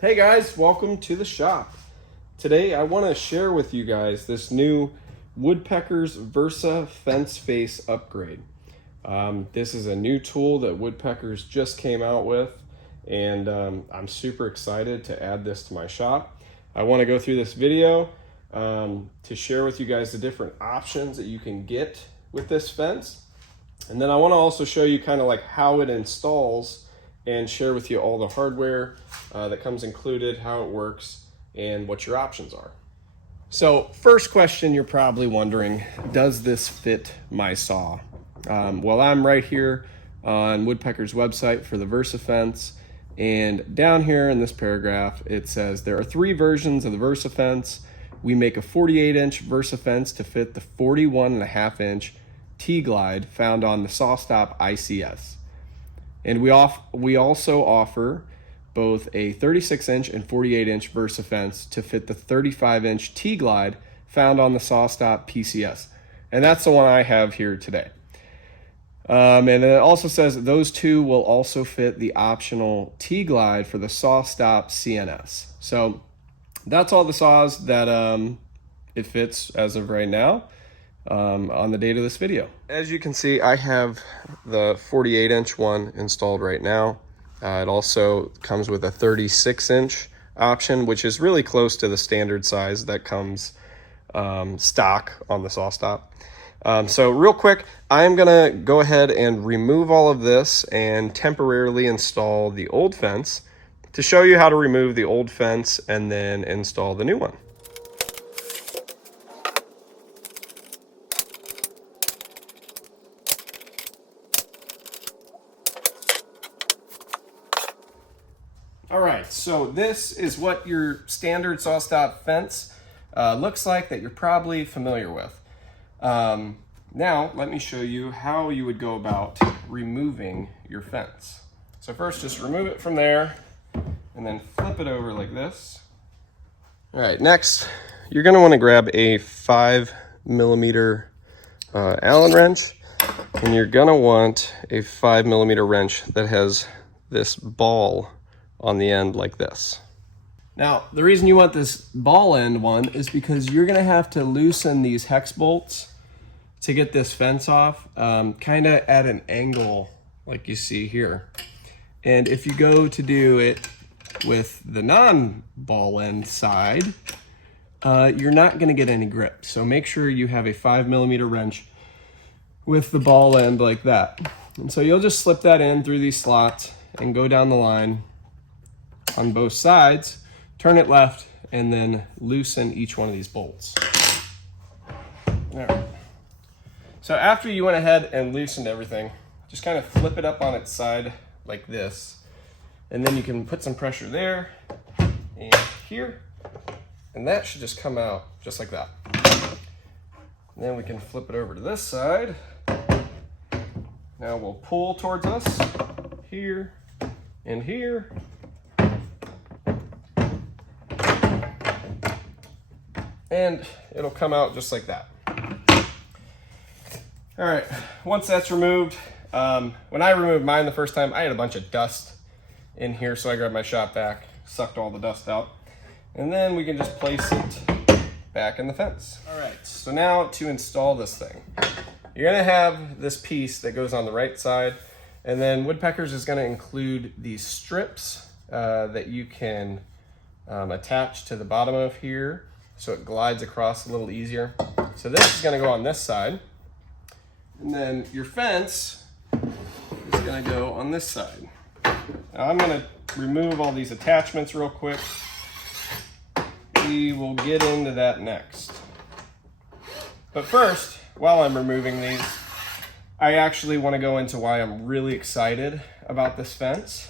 Hey guys, welcome to the shop. Today I want to share with you guys this new Woodpeckers Versa fence face upgrade. This is a new tool that Woodpeckers just came out with, and I'm super excited to add this to my shop. I want to go through this video to share with you guys the different options that you can get with this fence. And then I want to also show you kind of like how it installs and share with you all the hardware that comes included, how it works, and what your options are. So first question you're probably wondering, does this fit my saw? Well, I'm right here on Woodpecker's website for the Versa fence, and down here in this paragraph it says there are 3 versions of the Versa fence. We make a 48-inch Versa fence to fit the 41.5-inch T-Glide found on the SawStop ICS. And we also offer both a 36-inch and 48-inch Versa fence to fit the 35-inch T-Glide found on the SawStop PCS. And that's the one I have here today. And then it also says those 2 will also fit the optional T-Glide for the SawStop CNS. So that's all the saws that it fits as of right now. On the date of this video. As you can see, I have the 48-inch one installed right now. It also comes with a 36-inch option, which is really close to the standard size that comes stock on the SawStop. So real quick, I'm gonna go ahead and remove all of this and temporarily install the old fence to show you how to remove the old fence and then install the new one. All right, so this is what your standard SawStop fence looks like that you're probably familiar with. Now, let me show you how you would go about removing your fence. So first, just remove it from there and then flip it over like this. All right, next, you're gonna wanna grab a 5mm Allen wrench, and you're gonna want a 5mm wrench that has this ball on the end like this. Now, the reason you want this ball end one is because you're gonna have to loosen these hex bolts to get this fence off, kind of at an angle like you see here. And if you go to do it with the non-ball end side, you're not gonna get any grip. So make sure you have a 5mm wrench with the ball end like that. And so you'll just slip that in through these slots and go down the line on both sides, turn it left, and then loosen each one of these bolts. All right. So after you went ahead and loosened everything, just kind of flip it up on its side like this, and then you can put some pressure there and here, and that should just come out just like that. And then we can flip it over to this side. Now we'll pull towards us here and here. And it'll come out just like that. All right, once that's removed, when I removed mine the first time, I had a bunch of dust in here, so I grabbed my shop vac, sucked all the dust out, and then we can just place it back in the fence. All right, so now to install this thing. You're gonna have this piece that goes on the right side, and then Woodpeckers is gonna include these strips that you can attach to the bottom of here, so it glides across a little easier. So this is gonna go on this side. And then your fence is gonna go on this side. Now I'm gonna remove all these attachments real quick. We will get into that next. But first, while I'm removing these, I actually wanna go into why I'm really excited about this fence.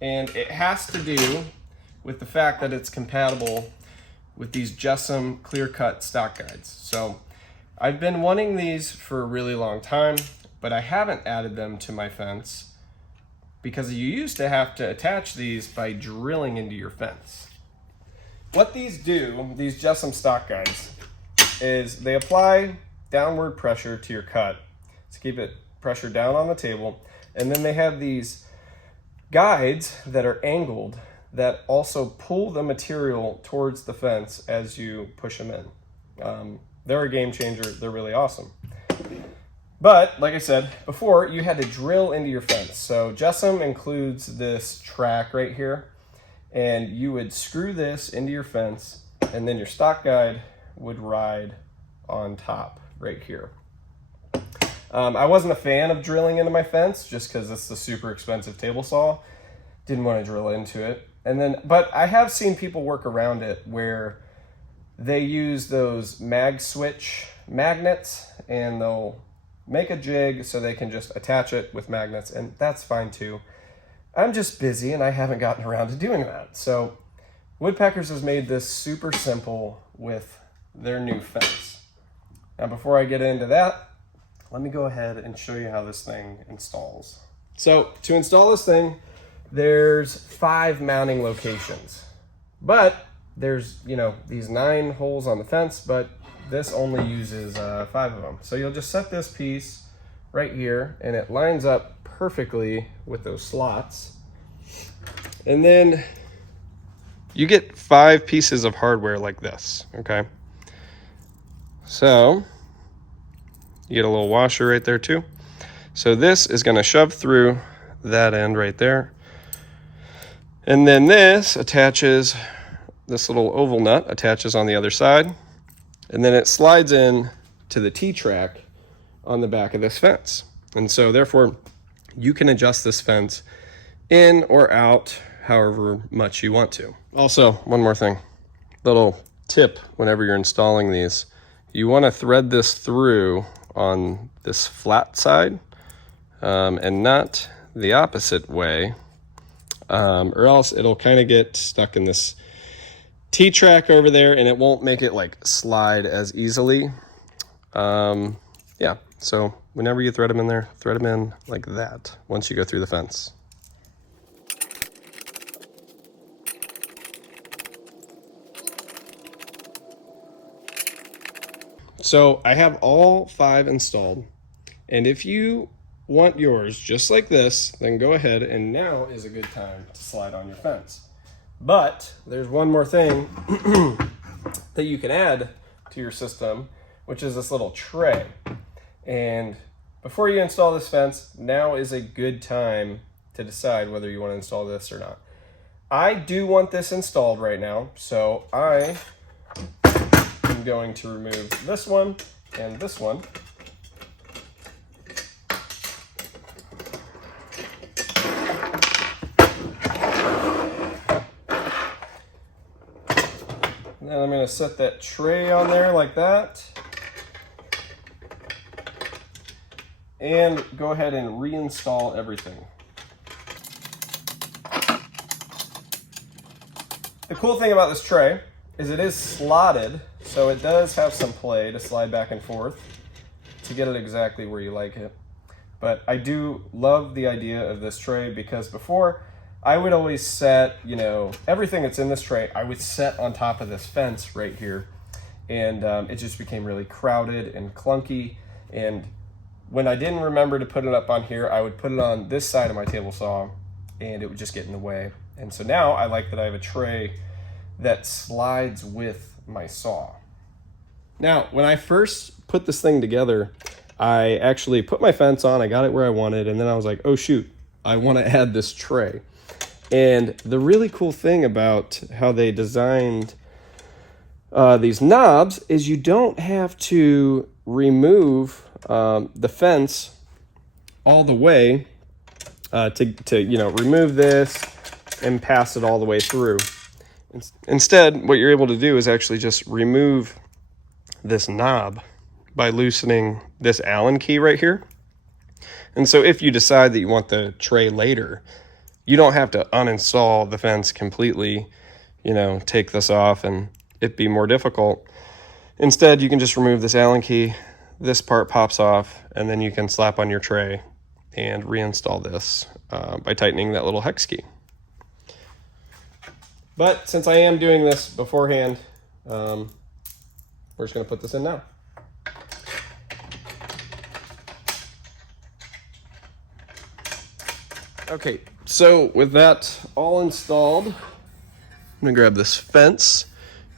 And it has to do with the fact that it's compatible with these Jessum Clearcut Stock Guides. So I've been wanting these for a really long time, but I haven't added them to my fence because you used to have to attach these by drilling into your fence. What these do, these Jessum Stock Guides, is they apply downward pressure to your cut to keep it pressure down on the table, And then they have these guides that are angled that also pull the material towards the fence as you push them in. They're a game changer. They're really awesome. But like I said before, you had to drill into your fence. So Jessum includes this track right here, and you would screw this into your fence, and then your stock guide would ride on top right here. I wasn't a fan of drilling into my fence just because it's a super expensive table saw. Didn't want to drill into it. But I have seen people work around it where they use those mag switch magnets, and they'll make a jig so they can just attach it with magnets, and that's fine too. I'm just busy and I haven't gotten around to doing that. So Woodpeckers has made this super simple with their new fence. Now before I get into that, let me go ahead and show you how this thing installs. So to install this thing, there's 5 mounting locations, but there's, these 9 holes on the fence, but this only uses 5 of them. So you'll just set this piece right here, and it lines up perfectly with those slots. And then you get 5 pieces of hardware like this, okay? So you get a little washer right there too. So this is gonna shove through that end right there. And then this attaches, this little oval nut attaches on the other side. And then it slides in to the T-track on the back of this fence. And so therefore you can adjust this fence in or out however much you want to. Also, one more thing, little tip whenever you're installing these, you want to thread this through on this flat side and not the opposite way, or else it'll kind of get stuck in this T-track over there and it won't make it like slide as easily. Yeah, so whenever you thread them in there, thread them in like that once you go through the fence. So I have all 5 installed, and if you want yours just like this, then go ahead, and now is a good time to slide on your fence. But there's one more thing that you can add to your system, which is this little tray. And before you install this fence, now is a good time to decide whether you want to install this or not. I do want this installed right now, so I am going to remove this one and this one. And then I'm going to set that tray on there like that. And go ahead and reinstall everything. The cool thing about this tray is it is slotted, so it does have some play to slide back and forth to get it exactly where you like it. But I do love the idea of this tray because before I would always set, everything that's in this tray, I would set on top of this fence right here. And it just became really crowded and clunky. And when I didn't remember to put it up on here, I would put it on this side of my table saw and it would just get in the way. And so now I like that I have a tray that slides with my saw. Now, when I first put this thing together, I actually put my fence on, I got it where I wanted, and then I was like, oh shoot, I want to add this tray. And the really cool thing about how they designed these knobs is you don't have to remove the fence all the way to remove this and pass it all the way through. Instead, what you're able to do is actually just remove this knob by loosening this Allen key right here. And so if you decide that you want the tray later, you don't have to uninstall the fence completely, take this off and it be more difficult. Instead, you can just remove this Allen key, this part pops off, and then you can slap on your tray and reinstall this by tightening that little hex key. But since I am doing this beforehand, we're just going to put this in now. Okay, so with that all installed, I'm gonna grab this fence,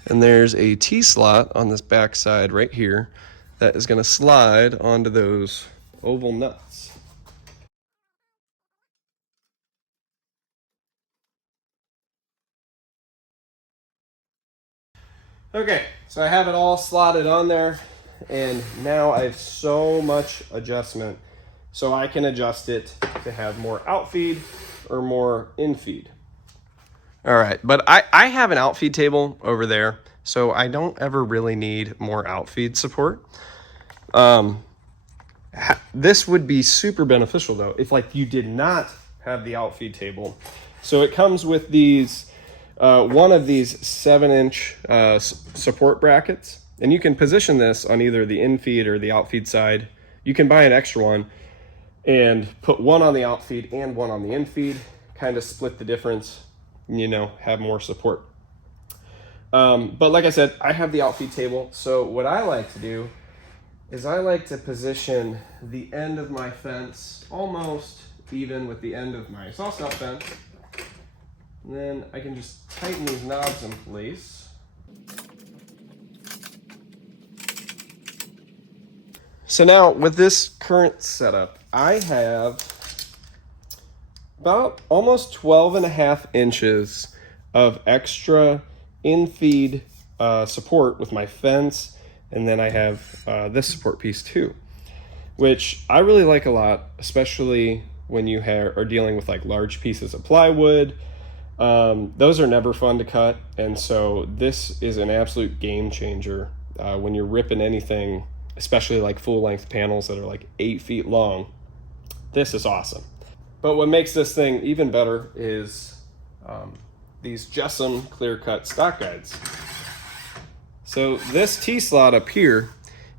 and there's a T-slot on this back side right here that is gonna slide onto those oval nuts. Okay, so I have it all slotted on there, and now I have so much adjustment, so I can adjust it to have more outfeed or more infeed. All right, but I have an outfeed table over there, so I don't ever really need more outfeed support. This would be super beneficial though if like you did not have the outfeed table. So it comes with these one of these 7-inch support brackets, and you can position this on either the infeed or the outfeed side. You can buy an extra one and put one on the outfeed and one on the infeed, kind of split the difference, you know, have more support. But like I said, I have the outfeed table, so what I like to do is I like to position the end of my fence almost even with the end of my SawStop fence. And then I can just tighten these knobs in place. So now with this current setup, I have about almost 12.5 inches of extra infeed support with my fence, and then I have this support piece too, which I really like a lot, especially when you are dealing with like large pieces of plywood. Those are never fun to cut, and so this is an absolute game changer when you're ripping anything, especially like full length panels that are like 8 feet long. This is awesome. But what makes this thing even better is these Jessum Clearcut Stock Guides. So this T-slot up here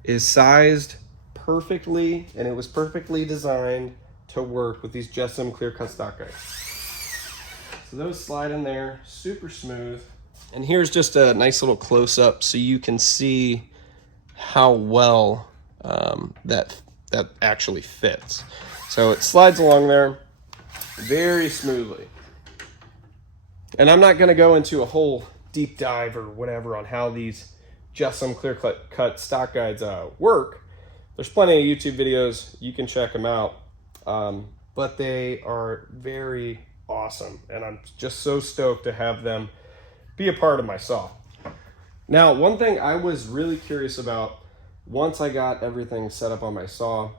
is sized perfectly, and it was perfectly designed to work with these Jessum Clearcut Stock Guides. So those slide in there, super smooth. And here's just a nice little close-up so you can see how well that actually fits. So it slides along there very smoothly. And I'm not gonna go into a whole deep dive or whatever on how these Jessum Clearcut Stock Guides work. There's plenty of YouTube videos, you can check them out. But they are very awesome, and I'm just so stoked to have them be a part of my saw. Now, one thing I was really curious about once I got everything set up on my saw,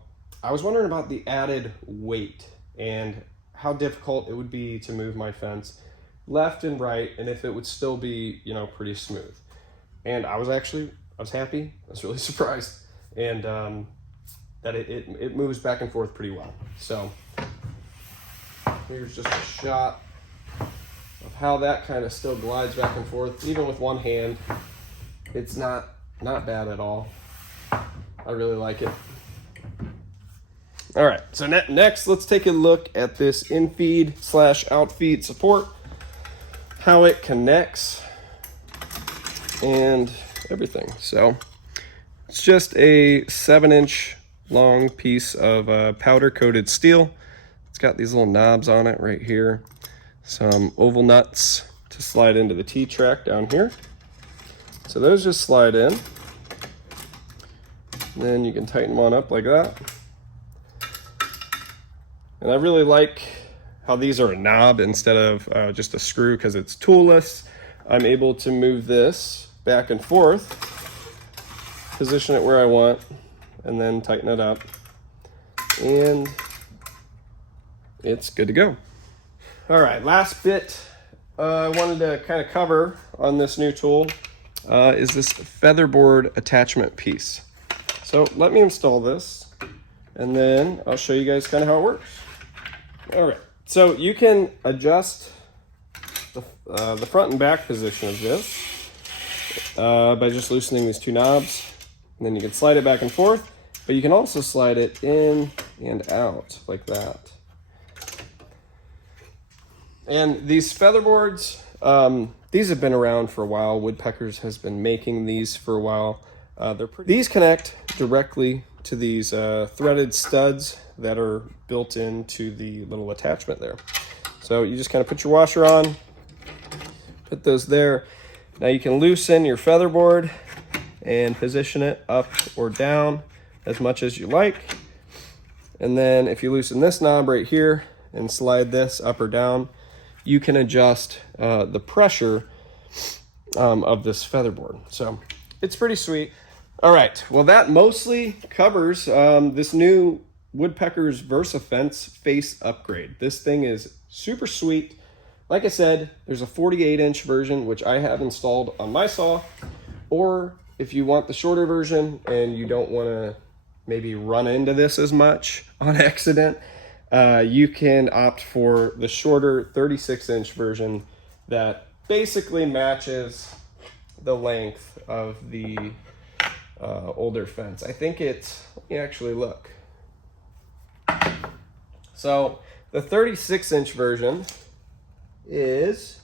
I was wondering about the added weight and how difficult it would be to move my fence left and right, and if it would still be, you know, pretty smooth. And I was happy, I was really surprised, and that it moves back and forth pretty well. So here's just a shot of how that kind of still glides back and forth, even with one hand. It's not bad at all. I really like it. All right, so next let's take a look at this infeed / outfeed support, how it connects and everything. So it's just a 7-inch long piece of powder coated steel. It's got these little knobs on it right here, some oval nuts to slide into the T-track down here. So those just slide in, and then you can tighten one up like that. And I really like how these are a knob instead of just a screw, because it's toolless. I'm able to move this back and forth, position it where I want, and then tighten it up, and it's good to go. All right, last bit I wanted to kind of cover on this new tool is this Featherboard attachment piece. So let me install this, and then I'll show you guys kind of how it works. All right, so you can adjust the front and back position of this by just loosening these two knobs, and then you can slide it back and forth, but you can also slide it in and out like that. And these Featherboards, these have been around for a while. Woodpeckers has been making these for a while. These connect directly to these threaded studs that are built into the little attachment there. So you just kind of put your washer on, put those there. Now you can loosen your featherboard and position it up or down as much as you like. And then if you loosen this knob right here and slide this up or down, you can adjust the pressure of this featherboard. So it's pretty sweet. All right, well that mostly covers this new Woodpeckers Versa Fence face upgrade. This thing is super sweet. Like I said, there's a 48-inch version, which I have installed on my saw, or if you want the shorter version and you don't want to maybe run into this as much on accident, you can opt for the shorter 36-inch version that basically matches the length of the older fence. I think it's, let me actually look. So the 36-inch version is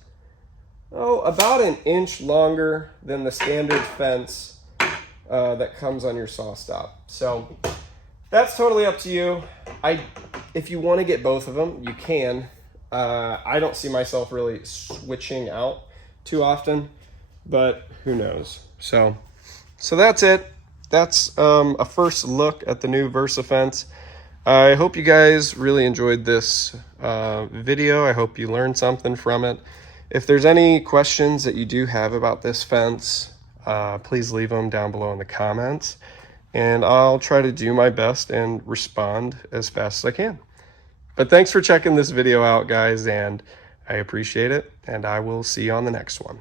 about an inch longer than the standard fence that comes on your SawStop. So that's totally up to you. If you want to get both of them, you can. I don't see myself really switching out too often, but who knows. So that's it. That's a first look at the new Versa Fence. I hope you guys really enjoyed this video. I hope you learned something from it. If there's any questions that you do have about this fence, please leave them down below in the comments, and I'll try to do my best and respond as fast as I can. But thanks for checking this video out, guys, and I appreciate it, and I will see you on the next one.